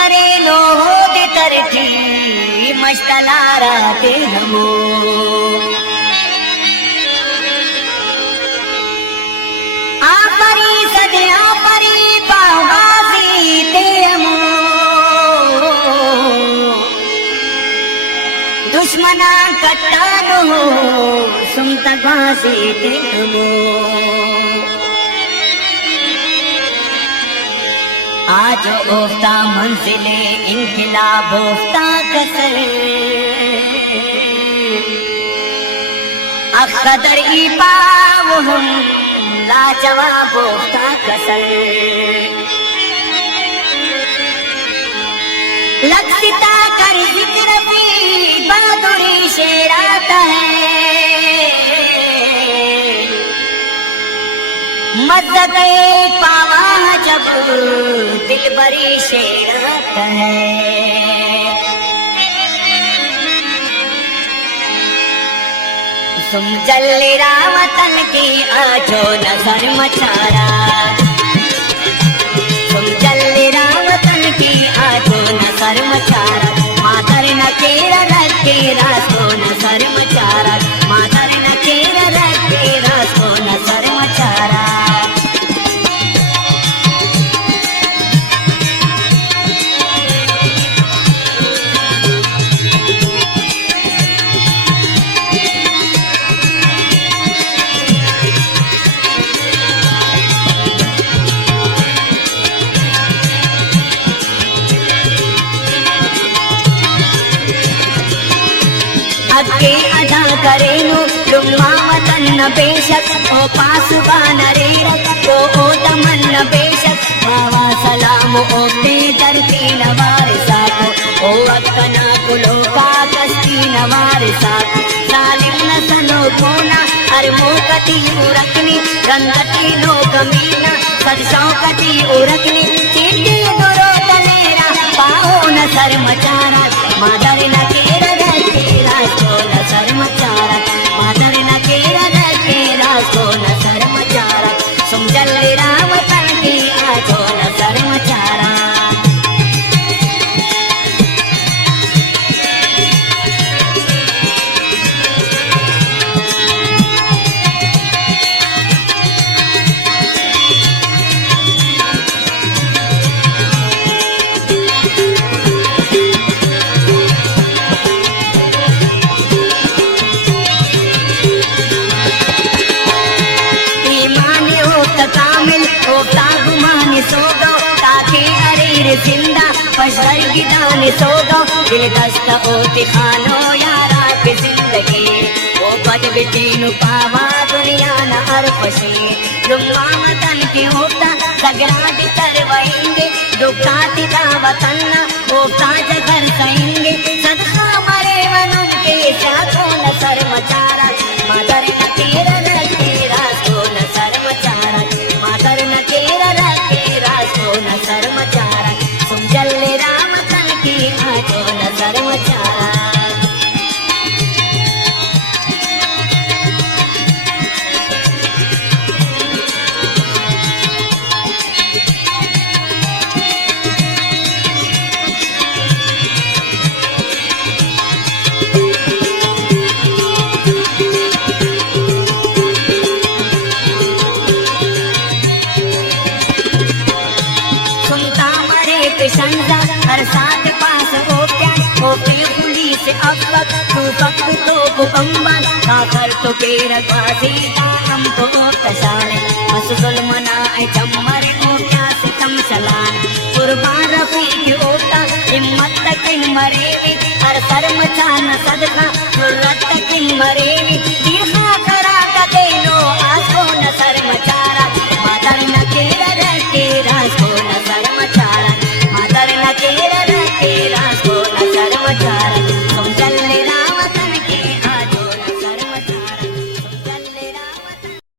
करे नो हो दे तरठी मस्तलारा के हमो आपरी सदिया परी पावासी ते हमो दुश्मना कट्टानो सुमता घासी ते हमो आज ओफ्ता मंजिले इनकिलाब ओफ्ता कसर अखदर ई पाव हम लाजवाब ओफ्ता कसर लक्षिता कर जिक्र भी बहादुरी शेराता है मदद पावा जब दिल बरी शेरत है तुम जल्ले रावतन की आजो नजर मचारा तुम जल्ले रावतन की आजो नजर मचारा मातर न केरा रखे रास्तो नजर मचारा मातर न केरा रखे रास्तो नजर मचारा अगे अदा करेनु लुम्मा वतन न बेशक ओ पासबान रे रखो ओ दमन न बेशक बाबा सलाम ओ ते दरती नवार साको ओ अकना कुलो का कस्ती नवार साको जालिम न सनो कोना हर मोकती उरकनी रंगती नो गमीना सदशों कती उरकनी चीटी दोरो तनेरा पाओ न सर मचारा मादर न केरा रास्तो न सर मचारा मादर न केरा रास्तो न सर मचारा सुम जल्ले रावतन की आजो न सर मचारा सोगो ताके अरीर जिंदा पशर गिदान सोगो दिल दस्ता ओ दिखानो यारा के जिंदगी ओ बद बिटीनु पावा दुनिया न हर पशी लुम्मा वतन के होता सगरा बितर वहेंगे दुखाती का वतन ओ ताज घर कहेंगे सदका मरे वनुन के साथों न सर मचारा मादर न तेरा रखे रास्तो न सर मचारा मादर न तेरा न सर मचारा तुम जल्ले रावतन की आजो न सर मचारा संजा हर साथ पास हो क्या हो पुलिस अब तक तू पक तो कुकम्बन खाकर तो के रखवासी हम तो कशाने मसुल मनाए चम्मर हो क्या से कम चलान कुर्बान रफी होता हिम्मत तक मरेगी हर सर मचाना सदका जुर्रत तक मरेगी